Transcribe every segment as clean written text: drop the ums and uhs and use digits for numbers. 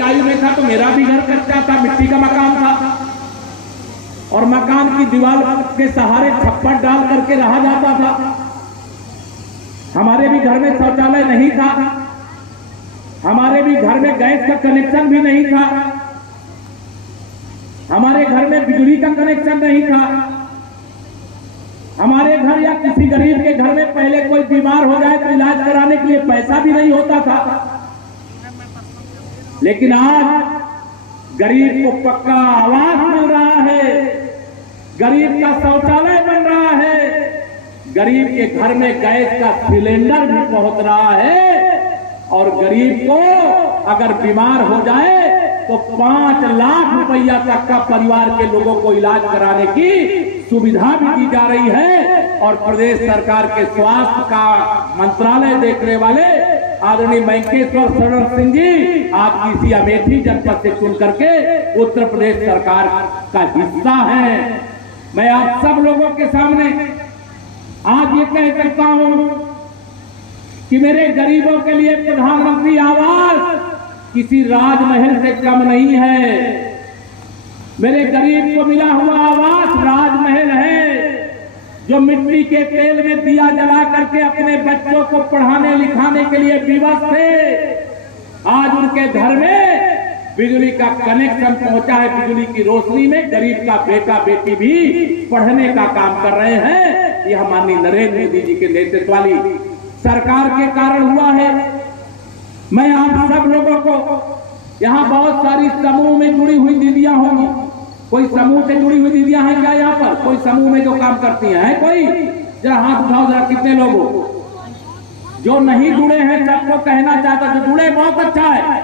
आयु में था तो मेरा भी घर कच्चा था, मिट्टी का मकान था और मकान की दीवार के सहारे छप्पर डाल करके रहा जाता था। हमारे भी घर में शौचालय नहीं था, हमारे भी घर में गैस का कनेक्शन भी नहीं था, हमारे घर में बिजली का कनेक्शन नहीं था। हमारे घर या किसी गरीब के घर में पहले कोई बीमार हो जाए तो इलाज कराने के लिए पैसा भी नहीं होता था। लेकिन आज गरीब को पक्का आवास मिल रहा है, गरीब का शौचालय बन रहा है, गरीब के घर में गैस का सिलेंडर भी पहुंच रहा है और गरीब को अगर बीमार हो जाए तो 5 लाख रुपया तक का परिवार के लोगों को इलाज कराने की सुविधा भी दी जा रही है। और प्रदेश सरकार के स्वास्थ्य का मंत्रालय देखने वाले आदरणीय मंकेश्वर शरण सिंह जी आज इसी अमेठी जनपद से चुन करके उत्तर प्रदेश सरकार का हिस्सा है। मैं आप सब लोगों के सामने आज ये कह सकता हूं कि मेरे गरीबों के लिए प्रधानमंत्री आवास किसी राजमहल से कम नहीं है। मेरे गरीब को मिला हुआ आवास राजमहल है, जो मिट्टी के तेल में दिया जला करके अपने बच्चों को पढ़ाने लिखाने के लिए विवश थे। आज उनके घर में बिजली का कनेक्शन पहुंचा है, बिजली की रोशनी में गरीब का बेटा बेटी भी पढ़ने का काम कर रहे हैं। यह माननीय नरेंद्र मोदी जी के नेतृत्व वाली सरकार के कारण हुआ है। मैं आप सब लोगों को, यहाँ बहुत सारी समूह में जुड़ी हुई दीदियां होंगी, कोई समूह से जुड़ी हुई दीदियां हैं क्या यहाँ पर? कोई समूह में जो काम करती हैं है कोई? जरा हाथ उठाओ, जरा कितने लोग हो? जो नहीं जुड़े हैं सबको कहना चाहता, जो जुड़े बहुत अच्छा है,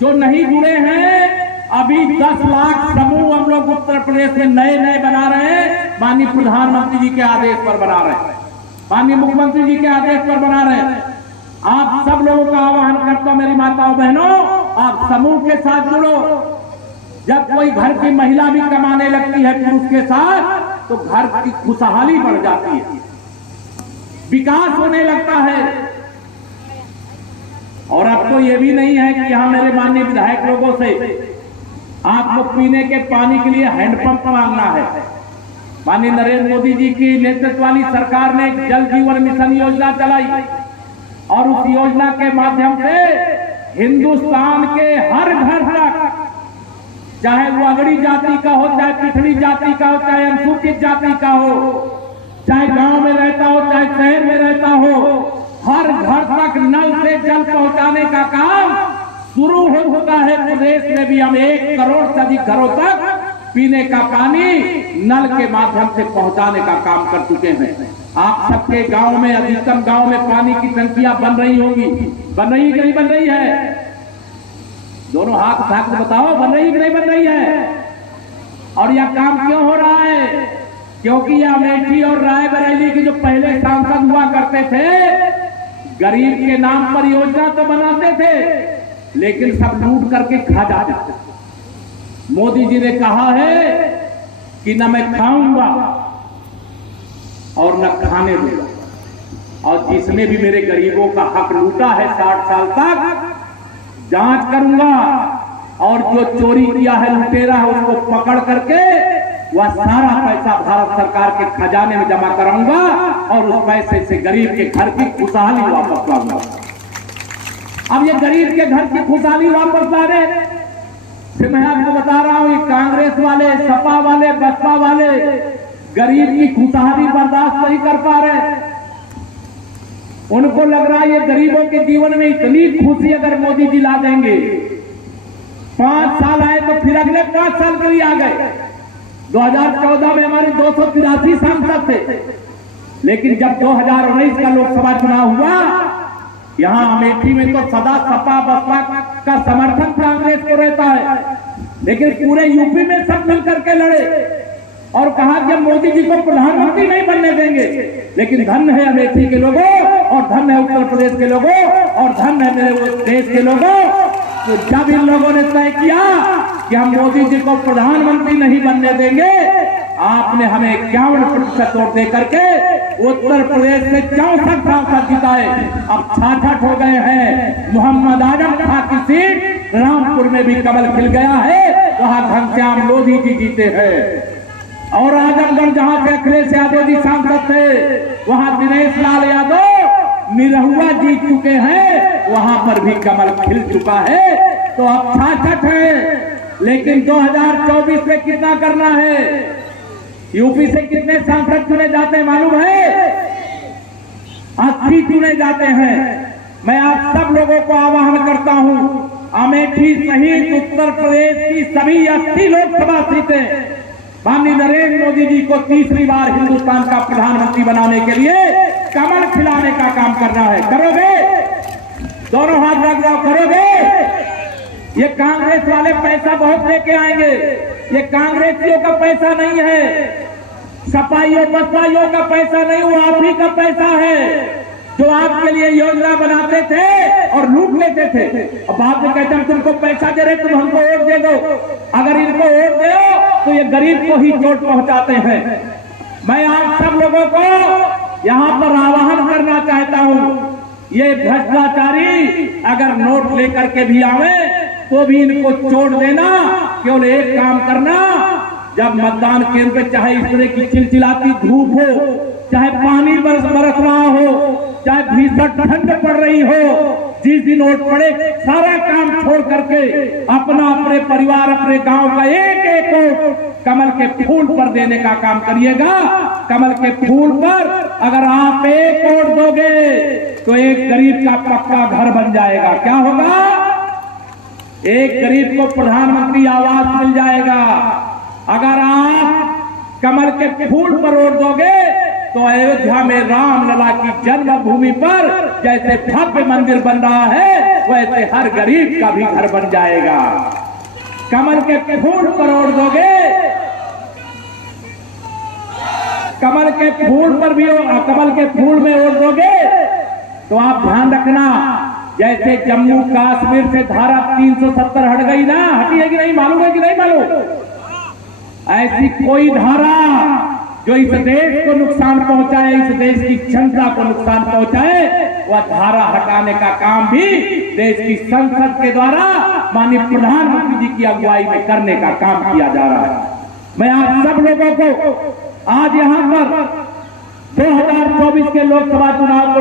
जो नहीं जुड़े हैं अभी 10 लाख समूह हम लोग उत्तर प्रदेश में नए नए बना रहे हैं। माननीय प्रधानमंत्री जी के आदेश पर बना रहे हैं, माननीय मुख्यमंत्री जी के आदेश पर बना रहे हैं। आप सब लोगों का आह्वान करता हूं, मेरी माताओं बहनों, आप समूह के साथ जुड़ो। जब कोई घर की महिला भी कमाने लगती है पुरुष के साथ तो घर की खुशहाली बढ़ जाती है, विकास होने लगता है। और अब तो ये भी नहीं है कि यहां मेरे माननीय विधायक लोगों से आपको पीने के पानी के लिए हैंडपंप मांगना है। माननीय नरेंद्र मोदी जी की नेतृत्व वाली सरकार ने जल जीवन मिशन योजना चलाई और उस योजना के माध्यम से हिंदुस्तान के हर घर तक, चाहे वो अगड़ी जाति का हो, चाहे पिछड़ी जाति का हो, चाहे अनुसूचित जाति का हो, चाहे गांव में रहता हो, चाहे शहर में रहता हो, हर घर तक नल से जल पहुंचाने का काम शुरू हो चुका है। प्रदेश में भी हम 1 करोड़ से अधिक घरों तक पीने का पानी नल के माध्यम से पहुंचाने का काम कर चुके हैं। आप सबके गांव में, अधिकतम गांव में पानी की टंकियां बन रही होंगी, बन रही कि नहीं बन रही है? दोनों हाथ उठा कर बताओ, बन रही कि नहीं बन रही है? और यह काम क्यों हो रहा है? क्योंकि यह अमेठी और रायबरेली के जो पहले सांसद हुआ करते थे, गरीब के नाम पर योजना तो बनाते थे लेकिन सब लूट करके खा जाते थे। मोदी जी ने कहा है कि न मैं खाऊंगा और न खाने दूंगा, और जिसने भी मेरे गरीबों का हक लूटा है 60 साल तक जांच करूंगा और जो चोरी किया है, लुटेरा है, उसको पकड़ करके वह सारा पैसा भारत सरकार के खजाने में जमा कराऊंगा और उस पैसे से गरीब के घर की खुशहाली वापस लाऊंगा। अब ये गरीब के घर की खुशहाली वापस लाने से मैं आपको बता रहा हूं, ये कांग्रेस वाले, सपा वाले, बसपा वाले गरीब की खुशहाली बर्दाश्त नहीं कर पा रहे। उनको लग रहा है ये गरीबों के जीवन में इतनी खुशी अगर मोदी जी ला देंगे, 5 साल आए तो फिर अगले 5 साल के लिए आ गए। 2014 में हमारे 283 सांसद थे, लेकिन जब 2019 का लोकसभा चुनाव हुआ, यहां अमेठी में तो सदा सपा बसपा का समर्थन कांग्रेस को रहता है, लेकिन पूरे यूपी में सब मिलकर के लड़े और कहा कि मोदी जी को प्रधानमंत्री नहीं बनने देंगे। लेकिन धन्य है अमेठी के लोगों, और धन्य है उत्तर प्रदेश के लोगों, और धन्य है मेरे देश के लोगों, तो जब इन लोगों ने तय किया कि हम मोदी जी को प्रधानमंत्री नहीं बनने देंगे, आपने हमें 51% वोट दे करके उत्तर प्रदेश से 64 सांसद जिताए। अब 66 हो गए हैं। मोहम्मद आजम खां की सीट रामपुर में भी कमल खिल गया है, वहां घनश्याम लोधी जी जीते हैं। और आजमगढ़ जहां से अखिलेश यादव जी सांसद थे, वहां दिनेश लाल यादव निरहुआ जीत चुके हैं, वहां पर भी कमल खिल चुका है। तो अब 66 है, लेकिन 2024 में कितना करना है? यूपी से कितने सांसद चुने जाते हैं मालूम है? 80 चुने जाते हैं। मैं आप सब लोगों को आह्वान करता हूं, अमेठी सहित उत्तर प्रदेश की सभी 80 लोकसभा सीटें माननीय नरेंद्र मोदी जी को तीसरी बार हिंदुस्तान का प्रधानमंत्री बनाने के लिए कमल खिलाने का काम करना है। करोगे? दोनों हाथ रख दो, करोगे? ये कांग्रेस वाले पैसा बहुत लेके आएंगे, ये कांग्रेसियों का पैसा नहीं है, सपाइयों बसपाइयों का पैसा नहीं, वो आप ही का पैसा है जो आपके लिए योजना बनाते थे और लूट लेते थे। अब बाद में कहते हैं तुमको पैसा दे रहे, तुम हमको वोट दे दो। अगर इनको वोट दो तो ये गरीब को ही चोट पहुंचाते हैं। मैं आप सब लोगों को यहां पर आह्वान करना चाहता हूं, ये भ्रष्टाचारी अगर नोट लेकर के भी आवे तो भी इनको छोड़ देना। केवल एक काम करना, जब मतदान केंद्र पे चाहे इस तरह की चिलचिलाती धूप हो, चाहे पानी बरस रहा हो, चाहे भीषण ठंड पड़ रही हो, जिस दिन वोट पड़े सारा काम छोड़ करके अपना, अपने परिवार, अपने गांव का एक एक वोट कमल के फूल पर देने का काम करिएगा। कमल के फूल पर अगर आप एक वोट दोगे तो एक गरीब का पक्का घर बन जाएगा। क्या होगा? एक गरीब को प्रधानमंत्री आवास मिल जाएगा। अगर आप कमल के फूल पर वोट दोगे तो अयोध्या में रामलला की जन्मभूमि पर जैसे भव्य मंदिर बन रहा है, वैसे हर गरीब का भी घर बन जाएगा। कमल के फूल पर वोट दोगे, कमल के फूल पर भी, कमल के फूल में वोट दोगे तो आप ध्यान रखना, जैसे जम्मू कश्मीर से धारा 370 हट गई ना, हटी है कि नहीं, मालूम है कि नहीं मालूम? ऐसी कोई धारा जो इस देश को नुकसान पहुंचाए, इस देश की जनता को नुकसान पहुंचाए, वह धारा हटाने का काम भी देश की संसद के द्वारा माननीय प्रधानमंत्री जी की अगुवाई में करने का काम किया जा रहा है। मैं आप सब लोगों को आज यहां पर 2024 के लोकसभा चुनाव को